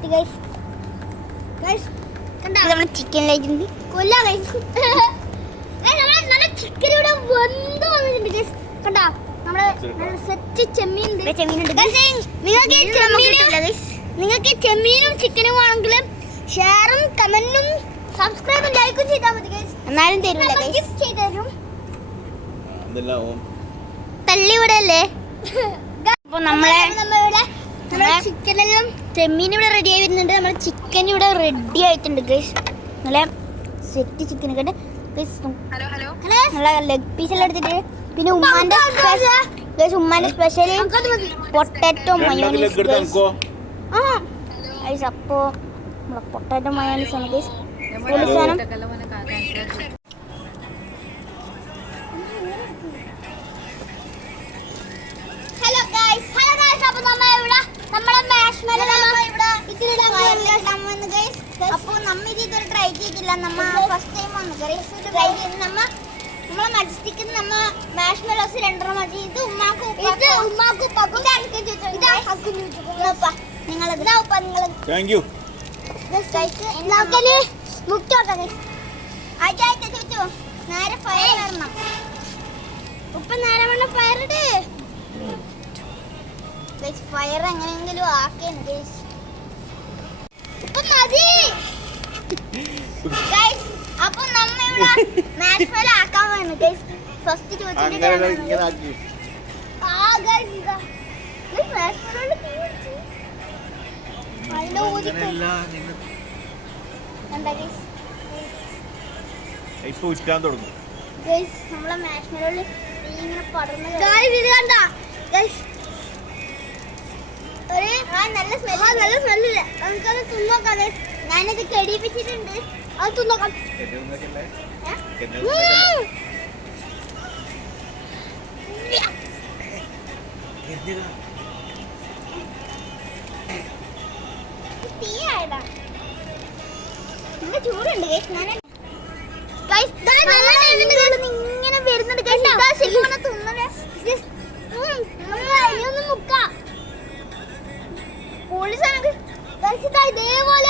Set guys. Guys കണ്ടോ നമ്മൾ chicken ലേജുണ്ട് കൊല്ലാ guys. നല്ല ചിക്കൻ ഇവിടെ വെന്ത് വന്നിട്ടുണ്ട് ഗൈസ്. കണ്ടോ നമ്മളെ നല്ല സെറ്റ് ചെമ്മീനുണ്ട്. നിങ്ങൾക്ക് ചെമ്മീനും ചിക്കനും ആണെങ്കിൽ ഷെയറും കമന്റും സബ്സ്ക്രൈബും ലൈക്കും ചെയ്താൽ മതി ഗൈസ്. എന്നാലും തരൂല ഗിഫ്റ്റ് ചെയ്തു തരും. തള്ളി ഇവിടെ അല്ലേ. അപ്പോൾ നമ്മളെ ചിക്കനെല്ലാം ചെമ്മീൻ ഇവിടെ റെഡി ആയി വരുന്നുണ്ട്. നമ്മുടെ ചിക്കൻ ഇവിടെ റെഡി ആയിട്ടുണ്ട് ഗൈസ്. നല്ല സെറ്റ് ചിക്കൻ ഒക്കെ നല്ല ലെഗ് പീസ് എല്ലാം എടുത്തിട്ട് പിന്നെ ഉമ്മാന്റെ സ്പെഷ്യൽ പൊട്ടാറ്റോ മയോണീസ്. അപ്പോൾ നമ്മളെ പൊട്ടാറ്റോ മയോണീസ് ആണ് ഗൈസ്. സാധനം അപ്പോൾ നമ്മ ഇതൊരു ട്രൈ ചെയ്തില്ല. നമ്മ ഫസ്റ്റ് ടൈം വന്നു ട്രൈ ചെയ്ത് നമ്മളെ മജിസ്റ്റിക്ക് നമ്മ മാഷ്മെലോസ് രണ്ടെണ്ണം മതി. ഇത് ഉമ്മാക്കും നിങ്ങൾ നേരെ ഫയർ വരണം. ഉപ്പ നേരെ വേണ്ട ഫയർ ഇട്. ഫയർ എങ്ങനെയെങ്കിലും ആക്കിയാണ് ഗൈസ്. ഉപ്പ മതി ഗൈസ്. അപ്പൊ നമ്മ ഇവിടെ മാഷ്മെലോ ആക്കാൻ വേണം ഗൈസ്. ഫസ്റ്റ് ചോദിച്ചിട്ട് നമ്മളെ മാഷ്മെലോയില് ഇങ്ങനെ പടർന്ന് നല്ല സ്മെല്ലില്ല. നമുക്കത് തിന്നോക്കാം. ഞാനിത് കടിപ്പിച്ചിട്ടുണ്ട്. അത് തിന്നോക്കാം. തീയായതാ ചൂടുണ്ട് ഇങ്ങനെ വരുന്നുണ്ട്. പോലീസാണ് ഇതേപോലെ